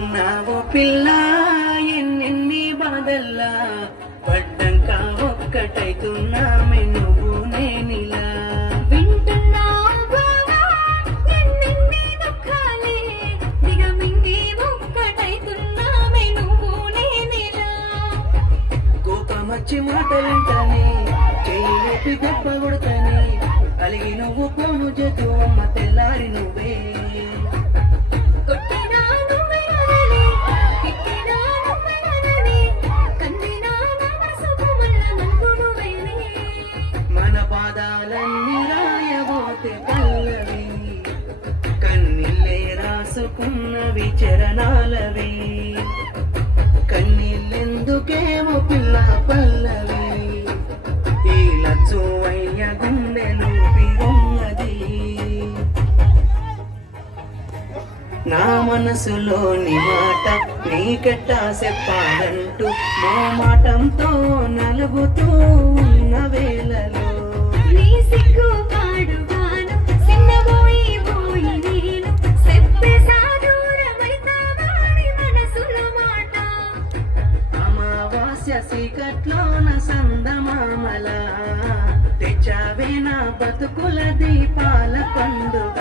వింటున్నావో పిల్ల ఎన్నెన్ని బాధల్లా పడ్డంక ఒక్కటైతున్నామే నువ్వు నేనిలా కోపమచ్చి మాటలంటానే చెయ్యి దెబ్బ కొడతానే అలిగి నువ్వు పోను చేతు అమ్మ తెల్లారి నువ్వే మన పాదాలన్నీ రాయబోతే పల్లవి కన్నీళ్ళే రాసుకున్నవి చరణాలవి కన్నీళ్ళెందుకేమో పిల్ల పల్లవి ఈ లచ్చు అయ్య గుండెలు పిరున్నది నా మనసులోని మాట నీకెట్టా చెప్పాలంటూ మా మాటంతో నలుగుతూ ఉన్న వేళలో నీ సిగ్గు పాడుగాను సిన్నబోయి పోయి నేను చెప్పే సాదూరమైతావాని మనసులో మాట అమావాస్య సీకట్లోన సందమామల తెచ్చావే నా బతుకుల దీపాల పండుగ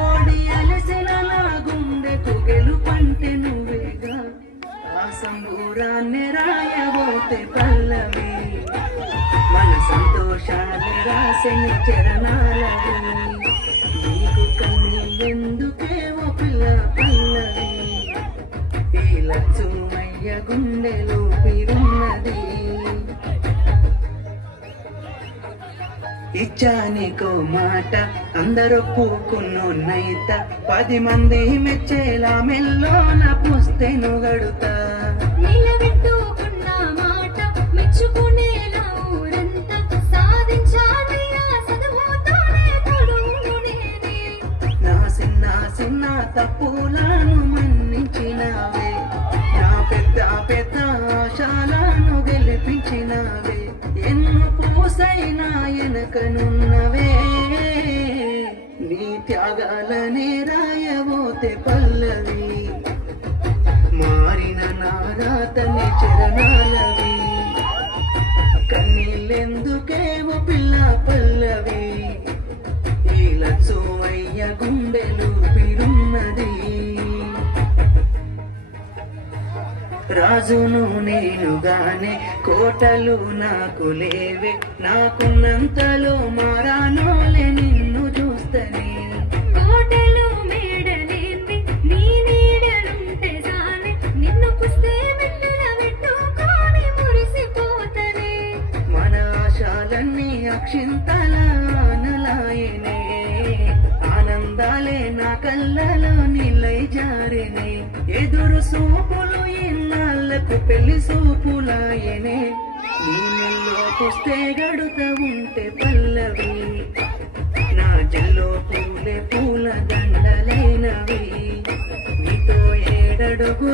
ఓడి అలసిన నా గుండెకు గెలుపంటే నువ్వేగా ఆ సంబూరాన్ని రాయబోతే పల్లవి మన సంతోషాలు రాసిన చరణాలవి నీకు కన్నీళ్ళెందుకేమో పిల్ల పల్లవి ఈ లచ్చుమయ్య గుండెలో పిరున్నది ఇచ్చానికో మాట అందరొప్పుకున్నోన్నైత 10 మంది మెచ్చేలా మెల్లోన పుస్తెను గడుతా నిలబెట్టుకున్న మాట మెచ్చుకునేలా ఊరంతా సాధించాలయ్యా చదువుతోనే తొడుగు నేనే నా చిన్న చిన్న తప్పులను మన్నించినావే నా పెద్ద పెద్ద ఆశలను గెలిపించినావే ఎన్ను పూసైనా ఎనకనున్నవే నీ త్యాగాలనే రాయబోతే పల్లవి మారిన నారాతని చరణాలవి కన్నీళ్ళెందుకేమో పిల్ల పల్లవి ఈ లచ్చుమయ్య గుండెలు పిరున్నది రాజును నేనుగానే కోటలు నాకు లేవే నాకున్నంతలో మారానోలే నిన్ను చూస్తనే కోటలు మేడలేంది నీ నీడలుంటే చాలే నిన్ను పుస్తే మెల్లెల పెట్టుకొని మురిసిపోతనే మన ఆశలన్నీ అక్షింతల ఆనలాయనే ఆనందాలే నా కళ్ళలో నిలై జారినే ఎదురు సూపులు ఇన్నాళ్లకు పెళ్లి సూపులాయనే నీ నెల్లో పుస్తే గడుత ఉంటే పల్లవి నా జల్లో పూలే పూల దండలైనవి నీతో ఏడడుగు